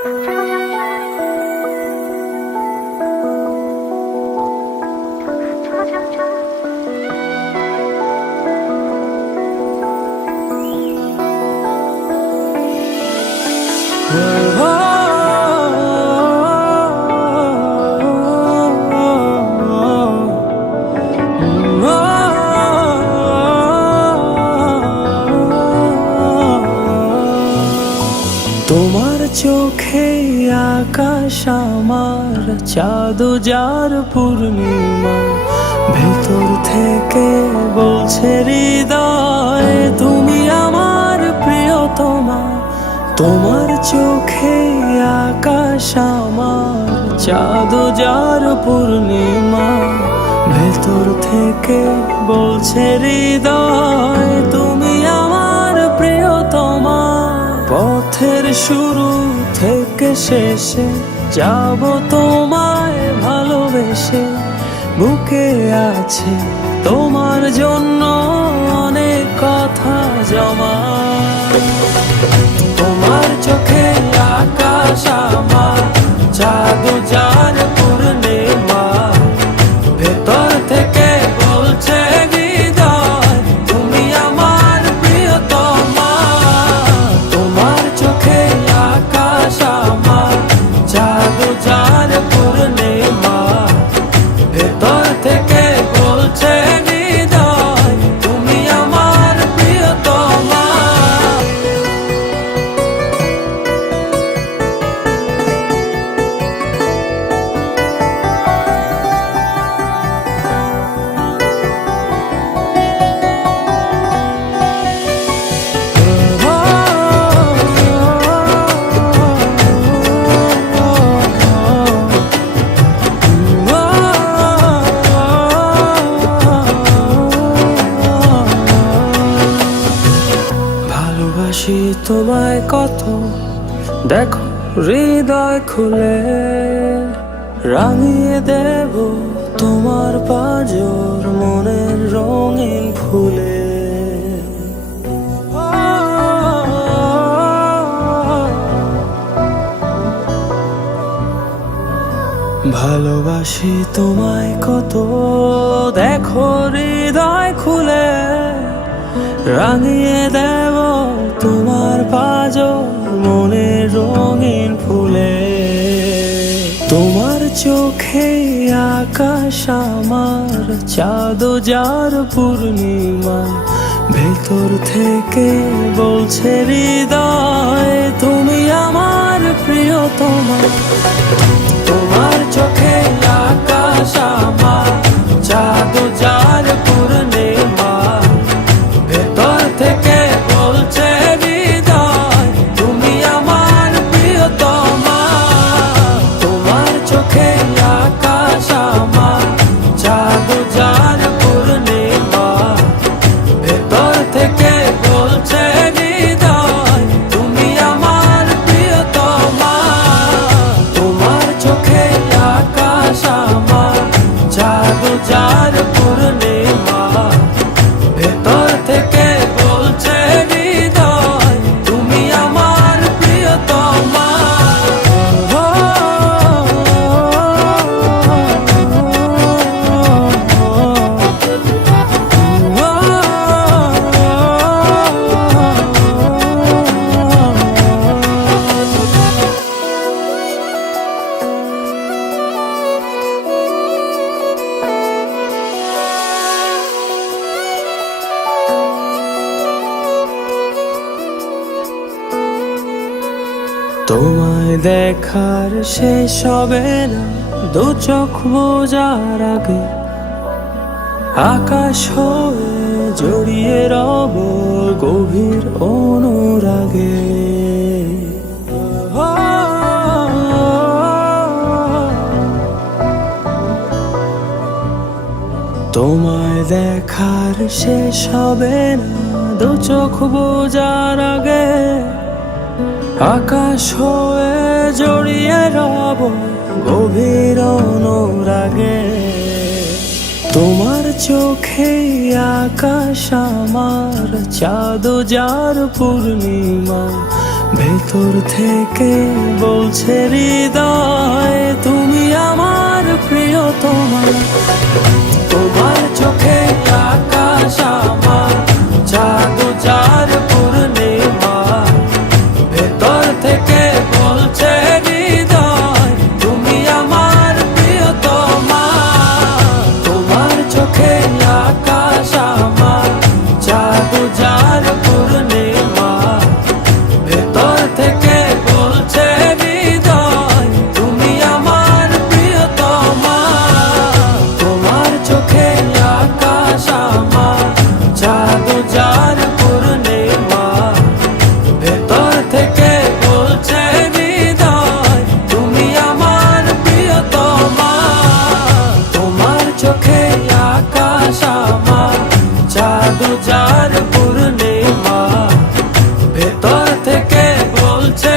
তোমার চোখে আকাশ আমার চাঁদ যার পূর্ণিমা, ভেতর থেকে বলছে হৃদয় তুমি আমার প্রিয়তমা। তোমার চোখে আকাশ আমার চাঁদ যার পূর্ণিমা, ভেতর থেকে বলছে হৃদয় তুমি আমার প্রিয়তমা। পথের শুরু থেকে শেষে যাব তোমায় ভালোবেসে, বুকে আছে তোমার জন্য অনেক কথা জমা। তোমার চোখে আকাশ আমার চাঁদ যার পূর্ণিমা, ভেতর থেকে বলছে হৃদয় তুমি আমার প্রিয়তমা। তোমার চোখে আকাশ আমার চাঁদ যার পূর্ণিমা, ভেতর থেকে বলছে হৃদয় তুমি আমার প্রিয়তমা। ভালোবাসি তোমায় কত, দেখো হৃদয় খুলে রাঙিয়ে দেব তোমার পাঁজর মনের রঙিন ফুলে। ভালোবাসি তোমায় কত, দেখো হৃদয় খুলে রাঙিয়ে দেব তোমার পাঁজর মনের রঙিন ফুলে। তোমার চোখে আকাশ আমার চাঁদ যার পূর্ণিমা, ভেতর থেকে বলছে হৃদয় তুমি আমার প্রিয়তমা। তোমার চোখে আকাশ আমার চাঁদ যার পূর্ণিমা, ভেতর থেকে বলছে হৃদয় তুমি আমার প্রিয়তমা। তোমার চোখে আকাশ আমার চাঁদ যার পূর্ণিমা, ভেতর থেকে বলছে হৃদয় তুমি আমার প্রিয়তমা। তোমার চোখে আকাশ আমার চাঁদ যার পূর্ণিমা, ভেতর থেকে বলছে হৃদয় তুমি আমার প্রিয়তমা। তোমায় দেখার শেষ হবে না দু চোখ বোঝার আগে, আকাশ হয়ে জড়িয়ে রব গভীর অনুরাগে। তোমায় দেখার শেষ হবে না দু চোখ বোঝার আগে, আকাশ হয়ে জড়িয়ে রব গভীর অনুরাগে। তোমার চোখে আকাশ আমার চাঁদ যার পূর্ণিমা, ভেতর থেকে বলছে হৃদয় তুমি আমার প্রিয়তমা। তোমার চোখে আকাশ আমার, চাঁদ যার পূর্ণিমা। ভেতর থেকে বলছে হৃদয় তুমি আমার প্রিয়তমা। তোমার চোখে আকাশ আমার, চাঁদ যার পূর্ণিমা। ভেতর থেকে বলছে হৃদয় তুমি আমার প্রিয়তমা। তোমার চোখে আকাশ আমার, চাঁদ যার পূর্ণিমা। ভেতর থেকে বলছে হৃদয় তুমি আমার প্রিয়তমা। তোমার চোখে আকাশ আমার, চাঁদ যার পূর্ণিমা। ভেতর থেকে বলছে